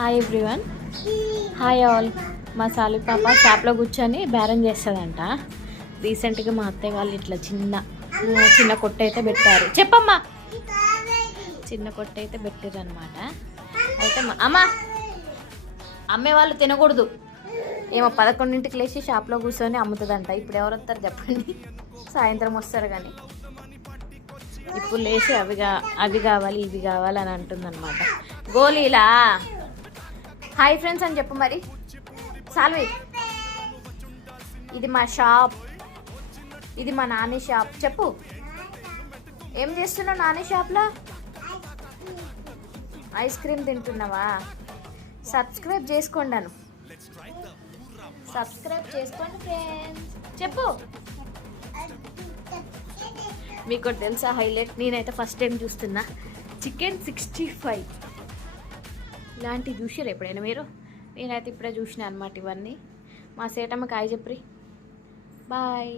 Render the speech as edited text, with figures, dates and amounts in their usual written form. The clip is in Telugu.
Hi everyone, hi all. మా సాలి పాప షాప్లో కూర్చొని బేరం చేస్తుందంట. రీసెంట్గా మా అత్తయ్య వాళ్ళు ఇట్లా చిన్న కొట్టు అయితే పెట్టారు. చెప్పమ్మా, చిన్న కొట్టు అయితే పెట్టారు అనమాట. అయితే అమ్మే వాళ్ళు తినకూడదు ఏమో 11ంటికి లేచి షాప్లో కూర్చొని అమ్ముతుందంట. ఇప్పుడు ఎవరు వస్తారు చెప్పండి, సాయంత్రం వస్తారు. కానీ ఇప్పుడు లేచి అవి కావాలి ఇవి కావాలి అని అంటుందన్నమాట. గోలీలా హాయ్ ఫ్రెండ్స్ అని చెప్పు మరి. సాల్వి, ఇది మా షాప్, ఇది మా నాని షాప్. చెప్పు, ఏం చేస్తున్నావు నాని షాప్లో? ఐస్ క్రీమ్ తింటున్నావా? సబ్స్క్రైబ్ చేసుకోండి సబ్స్క్రైబ్ చేసుకోండి ఫ్రెండ్స్. చెప్పు, మీకు తెలుసా హైలైట్? నేనైతే ఫస్ట్ టైం చూస్తున్నా చికెన్ 65. ఇలాంటివి చూసారు ఎప్పుడైనా మీరు? నేనైతే ఇప్పుడే చూసిన అనమాట ఇవన్నీ. మా సేటమ్మకి హాయ్ చెప్పి బాయ్.